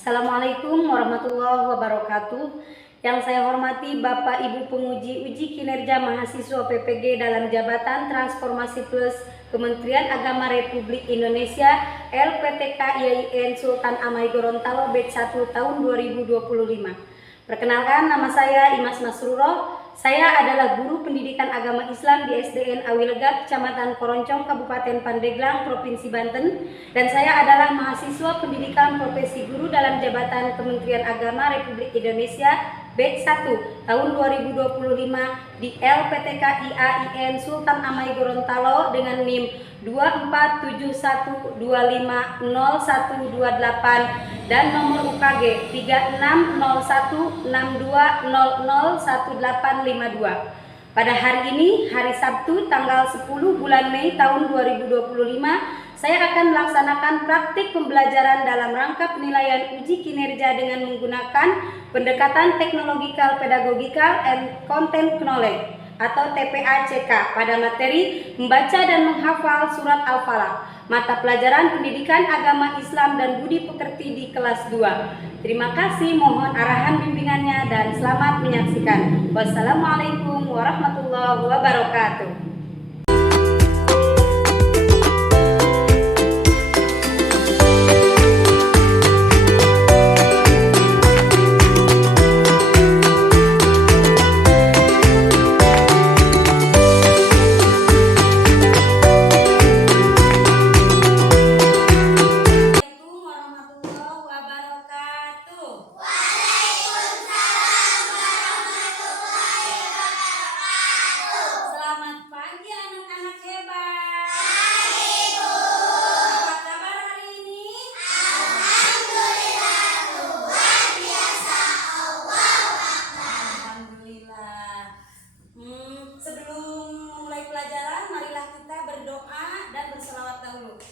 Assalamualaikum warahmatullahi wabarakatuh. Yang saya hormati Bapak Ibu penguji uji kinerja mahasiswa PPG dalam jabatan Transformasi Plus Kementerian Agama Republik Indonesia LPTK IAIN Sultan Amai Gorontalo Batch 1 tahun 2025. Perkenalkan, nama saya Imas Nasrullah. Saya adalah guru pendidikan agama Islam di SDN Awilega, Kecamatan Koroncong, Kabupaten Pandeglang, Provinsi Banten. Dan saya adalah mahasiswa pendidikan profesi guru dalam jabatan Kementerian Agama Republik Indonesia Batch 1 tahun 2025 di LPTK IAIN Sultan Amai Gorontalo dengan NIM 2471250128 dan nomor UKG 360162001852. Pada hari ini, hari Sabtu tanggal 10 bulan Mei tahun 2025, saya akan melaksanakan praktik pembelajaran dalam rangka penilaian uji kinerja dengan menggunakan pendekatan teknologikal pedagogikal and content knowledge atau TPA-CK pada materi membaca dan menghafal surat Al-Falaq, mata pelajaran pendidikan agama Islam dan budi pekerti di kelas 2. Terima kasih, mohon arahan bimbingannya dan selamat menyaksikan. Wassalamualaikum warahmatullahi wabarakatuh.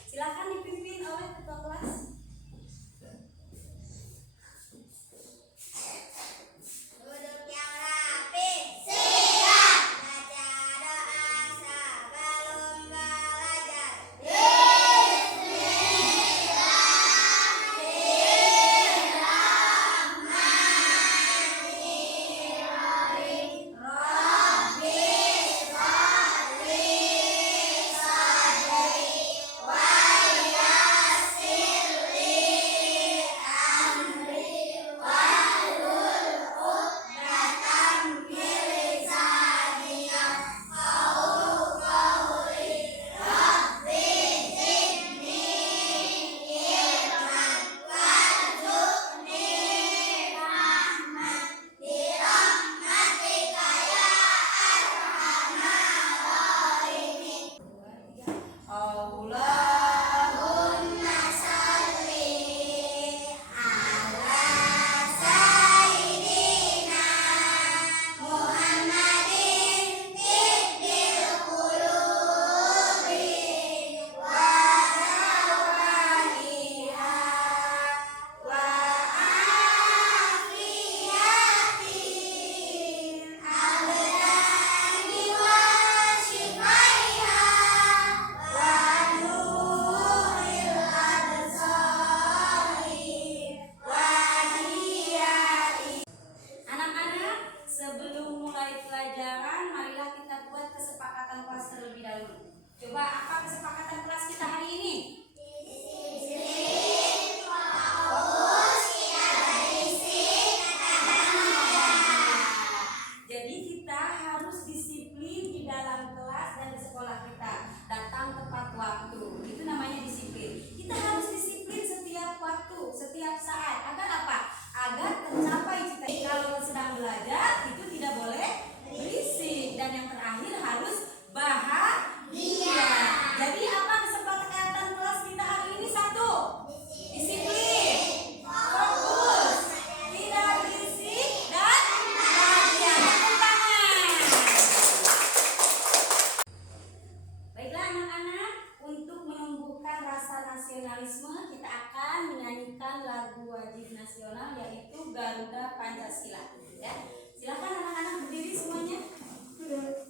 Silakan dipimpin oleh ketua kelas. Duduk yang rapi. Siap. Baca doa sebelum belajar. Bismillahirrahmanirrahim. Rabbi sholli sadri wa coba apa kesepakatan kelas kita hari ini? Fokus, tidak berisik, jadi kita harus disiplin di dalam kelas dan di sekolah kita. Datang tepat waktu, itu namanya disiplin. Kita harus disiplin setiap waktu, setiap saat. Agar apa? Agar tercapai cita-cita. Kalau sedang belajar itu tidak boleh berisik. Dan yang terakhir harus bahagia. Jadi apa kesepakatan kelas kita hari ini? Satu, disiplin, fokus, tidak berisik, dan bahagia. Tepuk tangan. Baiklah anak-anak, untuk menumbuhkan rasa nasionalisme kita akan menyanyikan lagu wajib nasional yaitu Garuda Pancasila. Ya, silakan anak-anak berdiri semuanya. Semangat.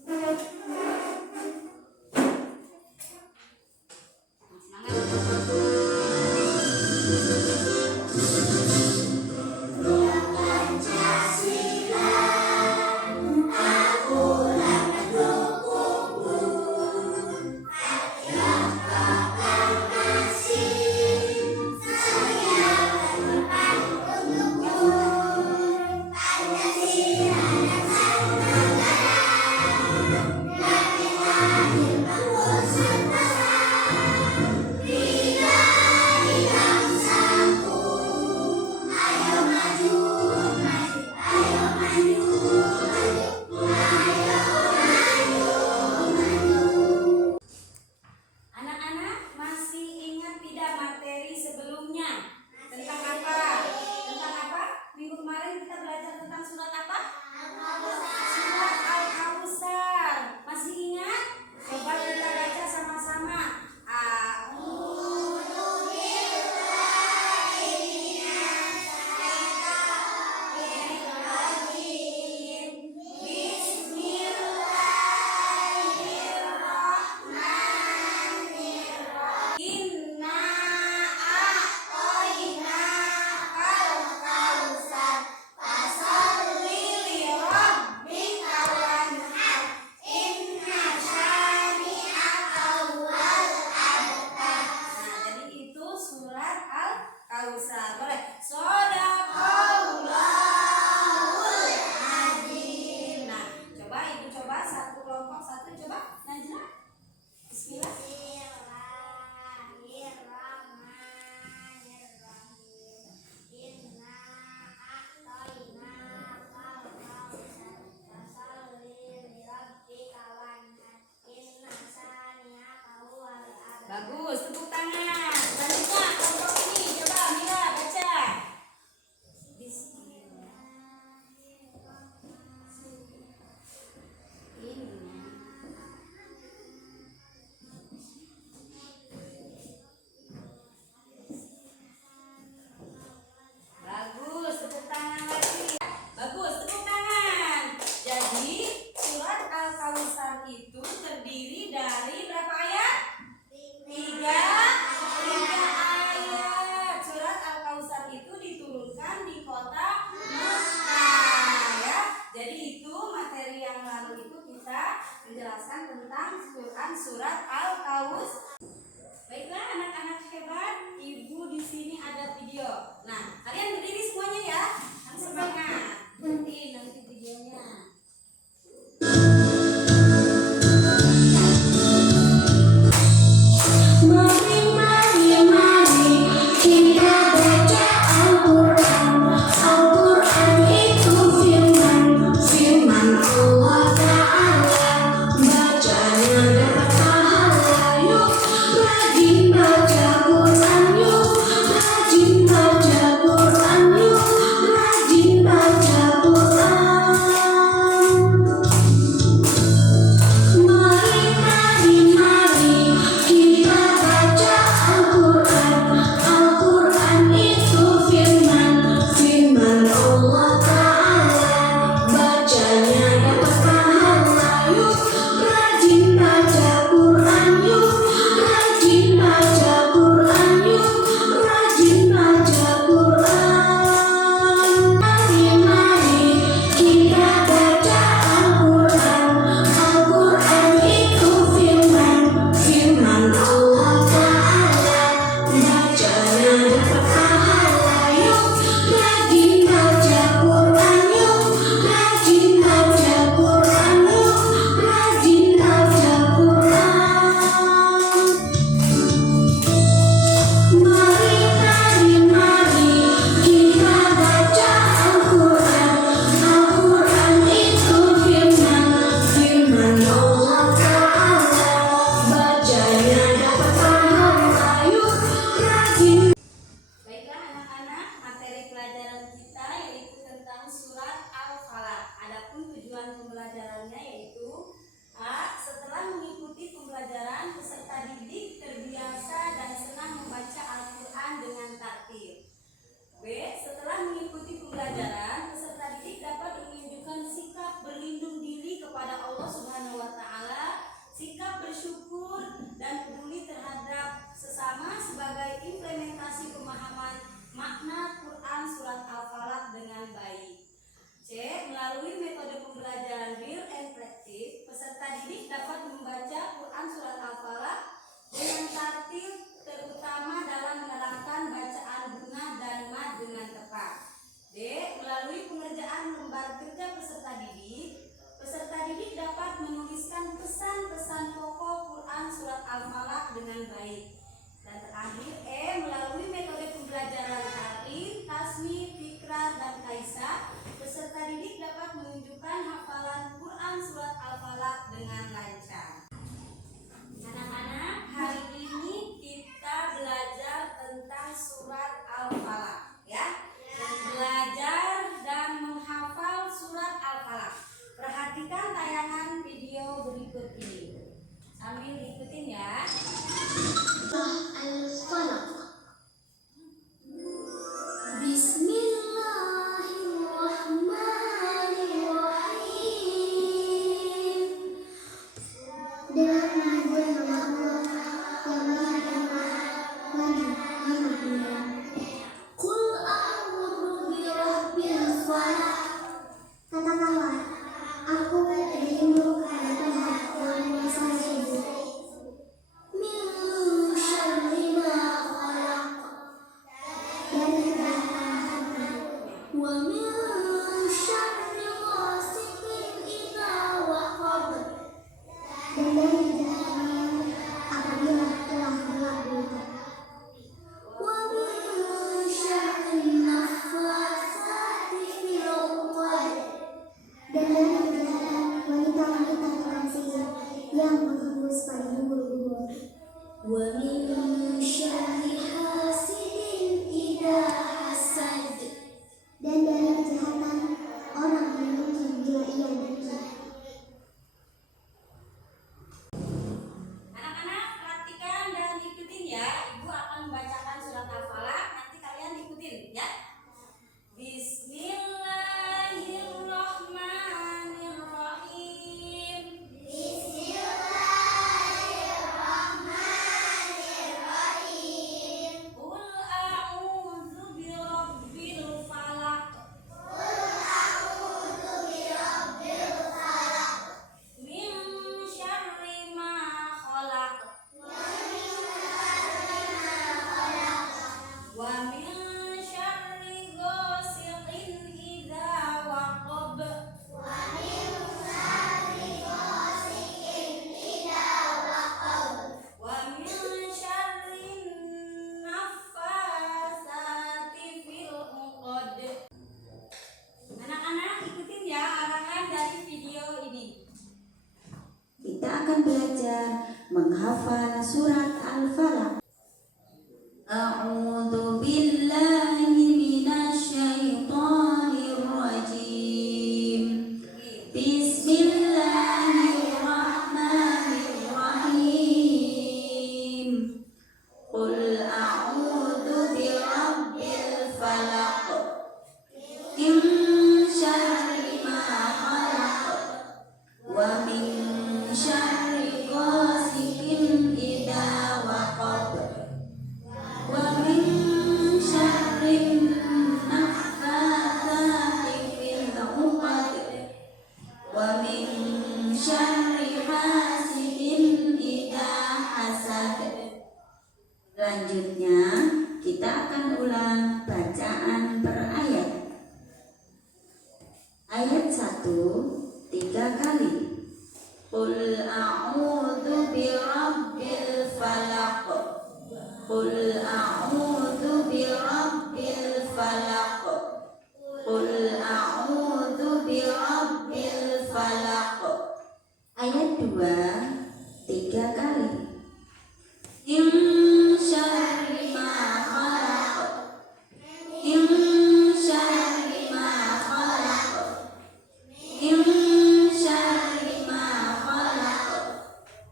Bagus, tepuk tangan. Selanjutnya kelompok ini, coba Mira baca. Bagus, tepuk tangan lagi. Bagus, tepuk tangan. Jadi surat Al-Kautsar itu terdiri dari berapa ayat? Tiga ayat. Surat Al-Kautsar itu diturunkan di kota Mekah, ya. Jadi itu materi yang lalu itu kita menjelaskan tentang Quran surat Al-Kautsar. Baiklah anak-anak hebat, ibu di sini ada video. Nah, kalian berdiri semuanya ya. Harus semangat. Nanti videonya. Pembelajarannya yaitu A. Setelah mengikuti pembelajaran, peserta didik terbiasa dan senang membaca Al-Quran dengan tartil. B. Setelah mengikuti pembelajaran, peserta didik dapat menunjukkan sikap berlindung diri kepada Allah Subhanahu wa Ta'ala, sikap bersyukur dan peduli terhadap sesama sebagai implementasi pemahaman makna Quran surat Al-Falaq dengan baik. C. Melalui metode pembelajaran real and practice, peserta didik dapat membaca Quran surat Al-Falaq dengan tartil, terutama dalam menerapkan bacaan guna dan mad dengan tepat. D. Melalui pengerjaan lembar kerja peserta didik dapat menuliskan pesan-pesan pokok Quran surat Al-Falaq dengan baik. Dan terakhir E. Melalui metode pembelajaran tartil, tasmi, fikra, dan kaisah, peserta didik dapat menunjukkan hafalan Quran surat Al-Falaq dengan lancar. Anak-anak, hari ini kita belajar tentang surat Al-Falaq, ya. Dan belajar dan menghafal surat Al-Falaq. Perhatikan tayangan video berikut ini. Sambil ikutin ya. Al-Falaq. Bismillahirrahmanirrahim. ومن شر حاسد إذا حسد. Dan dari kejahatan orang yang benci bila ia benci. Anak-anak perhatikan dan ikutin ya. Ibu akan membacakan surat Al-Falaq. Nanti kalian ikutin ya. Bismillahirrahmanirrahim. Qul a'udzu birabbil falaq. Min syarri ma khalaq. Wa min syarri ghasiqin idza waqab. Wa min syarri naffasati fil 'uqad. Anak-anak ikutin ya arahan dari video ini. Kita akan belajar menghafal surat Al-Falaq. A'udzu billahi minasyaitonir rajim. Bismillahirrahmanirrahim. Qul a'udzu birabbil falaq. Min syarri ma khalaq. Wa min syarri ghasiqin idza waqab. Wa min syarri naffatsati fil 'uqad. Wa min syarri hasidin idza hasad. Selanjutnya kita akan ulang bacaan per ayat. Ayat 1 3 kali. Qul a'udzu birabbil falaq. Qul a'udzu birabbil falaq. Qul a'udzu birabbil falaq. Ayat 2 3 kali. Min syarri ma khalaq. Min syarri ma khalaq. Min syarri ma khalaq.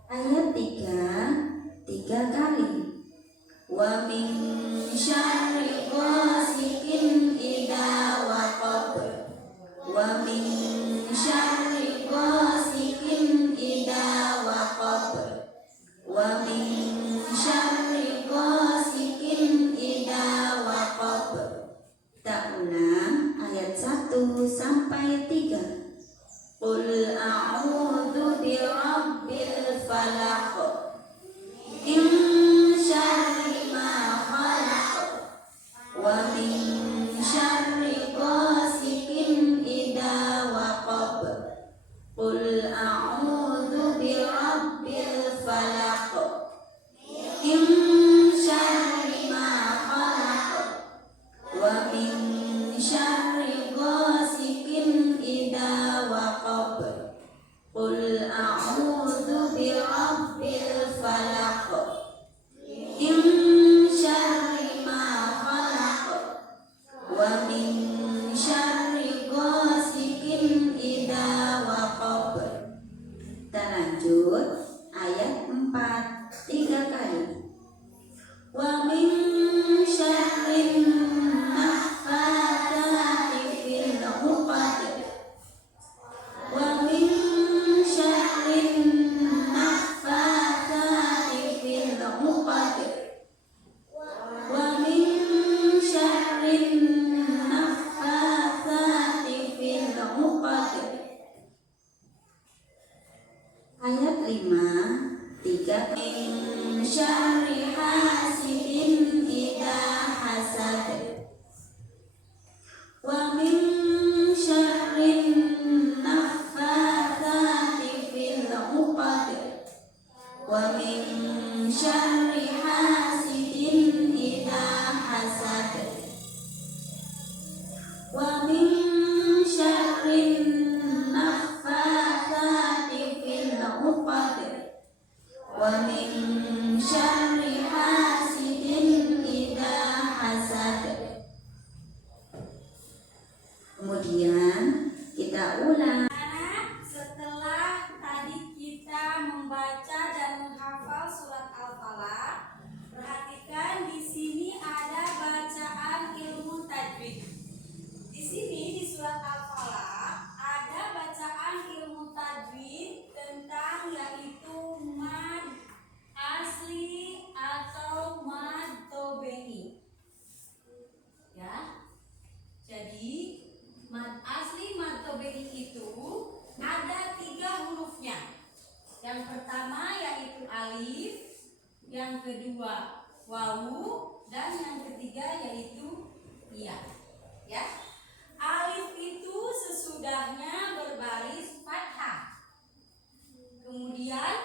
Ayat 3 kali. Wa min syarri ghasiqin idza waqab. Wa min syarri ghasiqin idza waqab. Wa min syarri ghasiqin idza waqab. Kita ulang ayat 1 sampai 3. Qul a'udzu birabbil falaq. Min syarri ma khalaq. Wa min syarri ghasiqin idza waqab. Qul a'udzu birabbil falaq. Min syarri ma khalaq. Wa min syarri ghasiqin idza waqab. Qul a'udzu birabbil falaq. Min syarri ma khalaq. Wa min syarri ghasiqin idza waqab. Kita lanjut ayat 4 3 kali. Wa min syarrin naffatsati fil 'uqad. Wa min syarrin naffatsati fil 'uqad. Wa min syarrin naffatsati fil 'uqad. Ayat 5 3 min syarri hasidin idza hasad. Wa min syarrin naffatsati fil 'uqad. Wa min syarri hasidin idza hasad. Wa min syarrin naffatsati fil 'uqad. Wa min syarri kedua wawu, dan yang ketiga yaitu iya. Ya. Alif itu sesudahnya berbaris fathah. Kemudian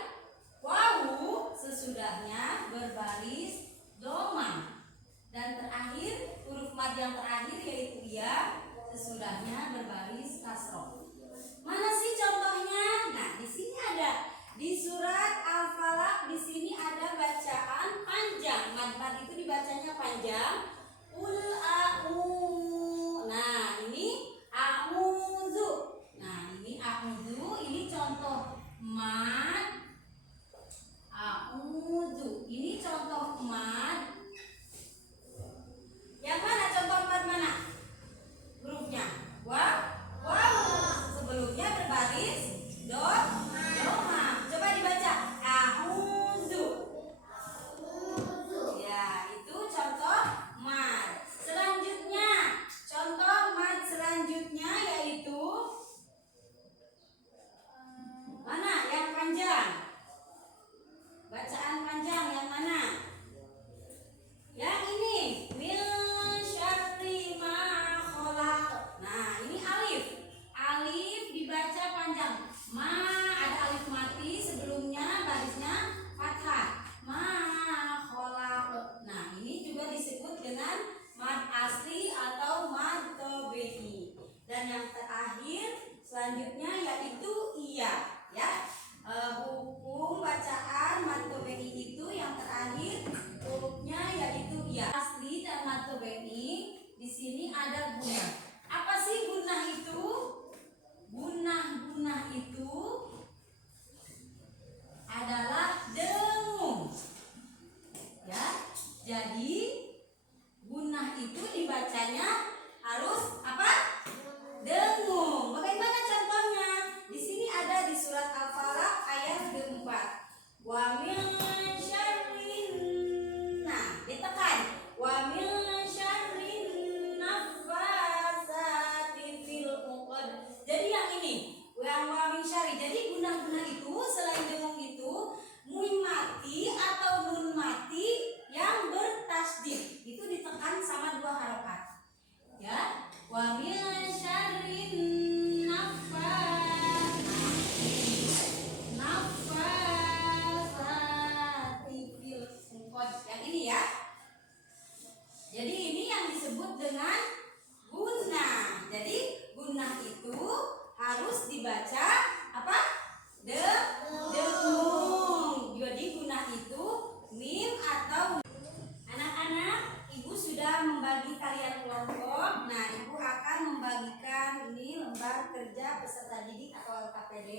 wawu sesudahnya berbaris dhamma. Dan terakhir huruf mad yang terakhir yaitu iya sesudahnya berbaris kasroh. Mana sih contohnya? Nah, di sini ada di surat Al-Falaq. Di sini ada bacaan panjang. Mad itu dibacanya panjang. Ul a'u. Nah, ini a'udzu. Nah, ini a'udzu. Ini contoh mad. A'udzu. Ini contoh mad. Yang mana contoh mad mana? Hurufnya waw. Sebelumnya berbaris dhamma. Coba dibaca a'udzu. Ya, itu contoh mad. Selanjutnya, contoh mad selanjutnya yaitu mana? Yang panjang. Bacaan panjang yang mana? Yang ini. Min syarri ma khalaq. Nah, ini alif. Alif dibaca panjang. Ma ada alif mati, sebelumnya barisnya fathah. Ma khalaq. Nah, ini juga disebut dengan mad asli atau mad tabi'i. Dan yang terakhir selanjutnya yaitu iya, ya. Hukum bacaan mad tabi'i itu yang terakhir hurufnya yaitu iya. Asli dan mad tabi'i di sini ada gunnah. Apa sih gunnah itu? Gunnah itu adalah dengung. Ya. Jadi gunnah itu dibacanya harus apa? Dengung. Bagaimana contohnya? Di sini ada di surat Al-Falaq ayat keempat. Wa min syarrin. Nah, ditekan. Wa min syarrin naffasati fil uqad. Jadi yang ini, yang wa min syarri. Jadi gunnah itu selain dengung itu mim mati atau nun mati yang bertasdid. Itu ditekan sama dua harokat. Ya. Wa min syarrin naffasati fil uqad. Yang ini ya. Jadi ini yang disebut dengan gunnah. Jadi gunnah itu harus dibaca apa? Dengung. Jadi gunnah itu mim atau. Anak-anak, ibu sudah membagi kalian kelompok. Nah, ibu akan membagikan ini lembar kerja peserta didik atau LKPD.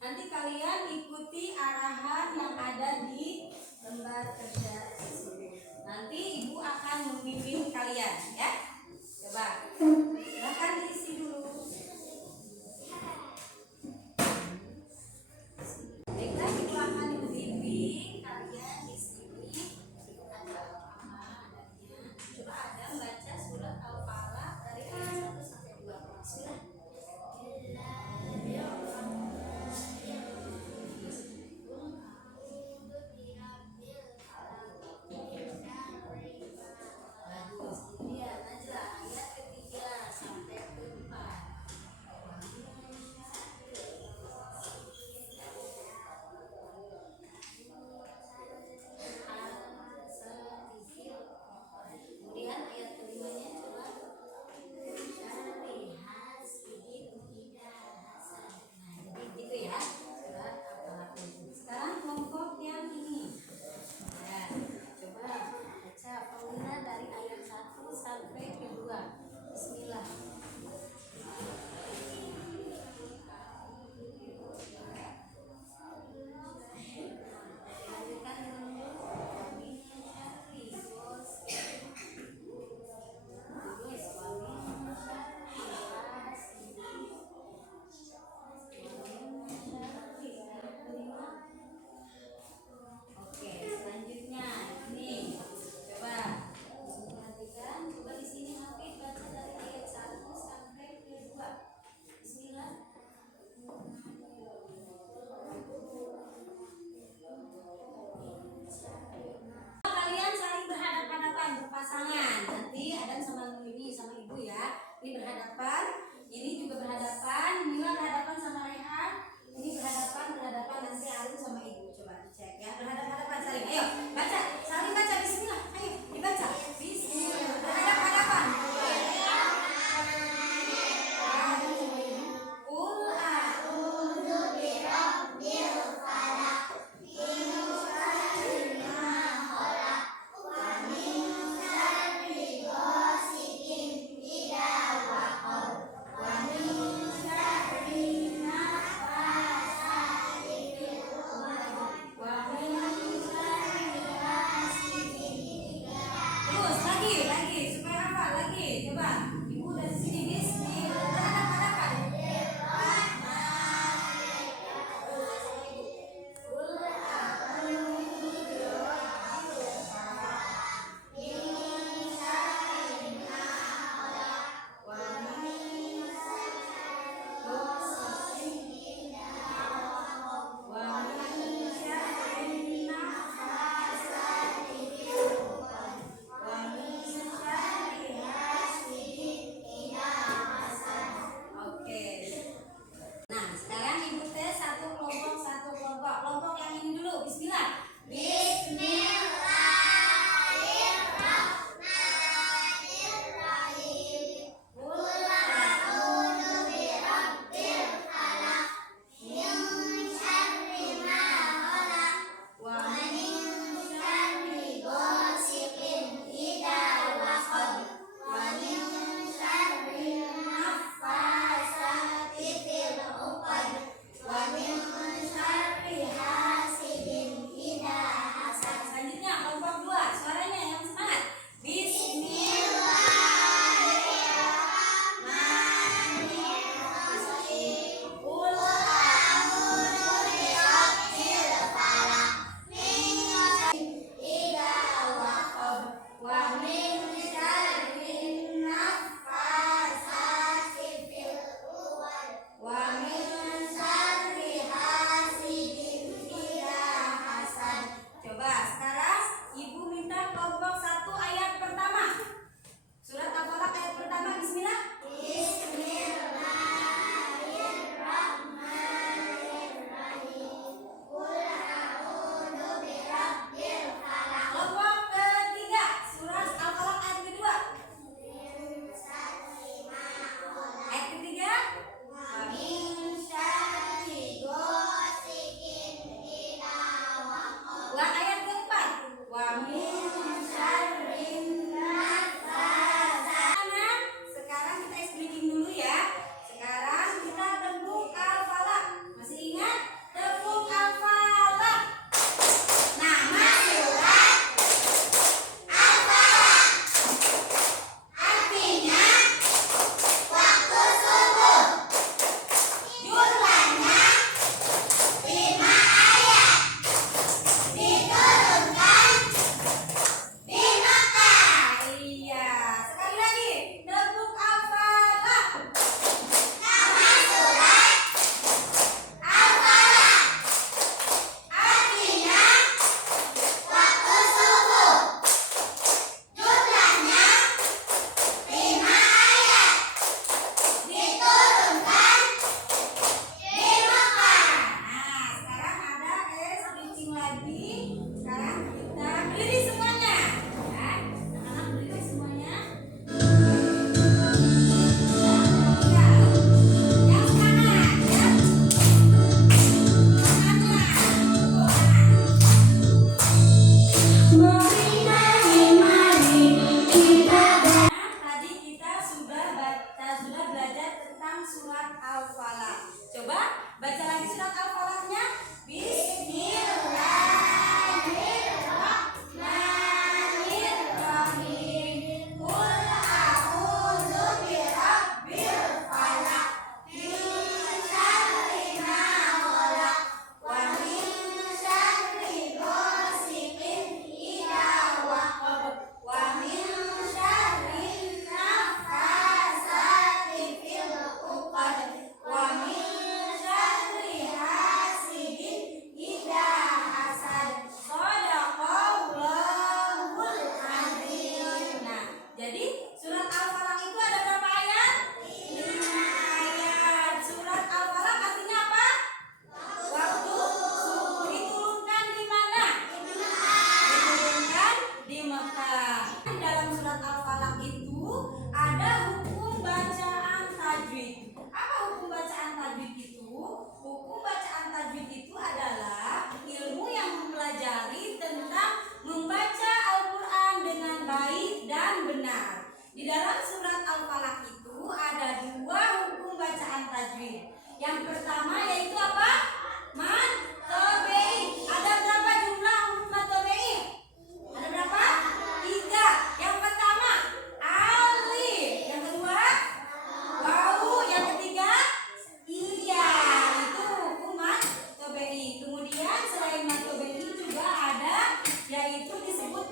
Nanti kalian ikuti arahan yang ada di lembar kerja tersebut. Nanti ibu akan membimbing kalian, ya. Coba, silakan diisi dulu. Baiklah, ibu akan membimbing kalian di sini. Ada apa adanya? Coba ada membaca surat Al-Falaq dari ayat 1 sampai 2. Bismillah. Bagus, ini ya.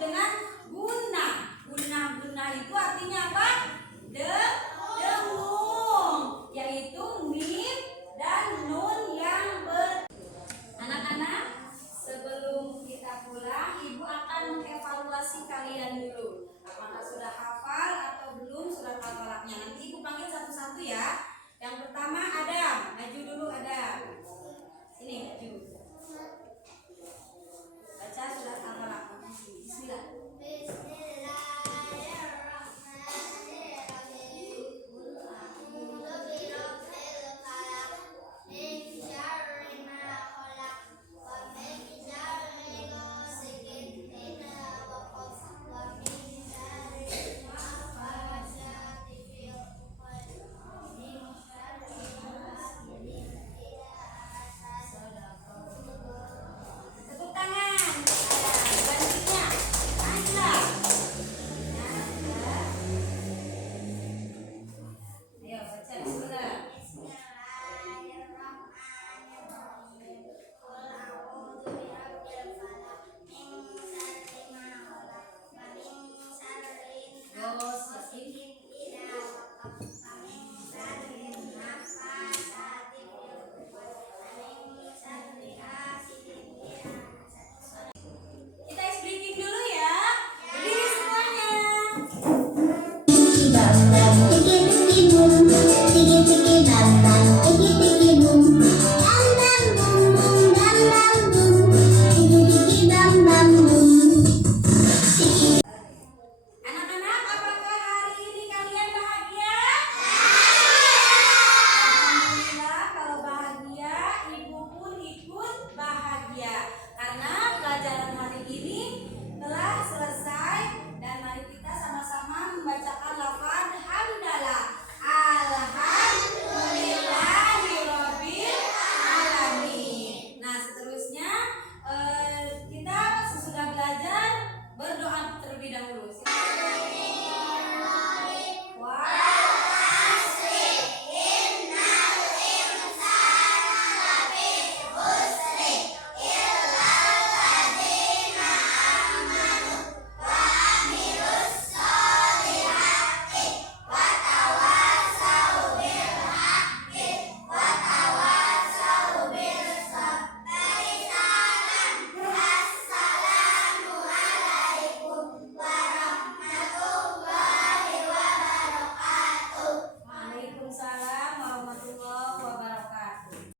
dengan guna. Guna itu artinya apa? Dengung, yaitu mim dan nun yang Anak-anak, sebelum kita pulang, Ibu akan mengevaluasi kalian dulu. Apakah sudah hafal atau belum surat Al-Falaqnya? Nanti Ibu panggil satu-satu ya. Yang pertama Adam, maju dulu Adam. Sini maju. Baca surat Al-Falaq.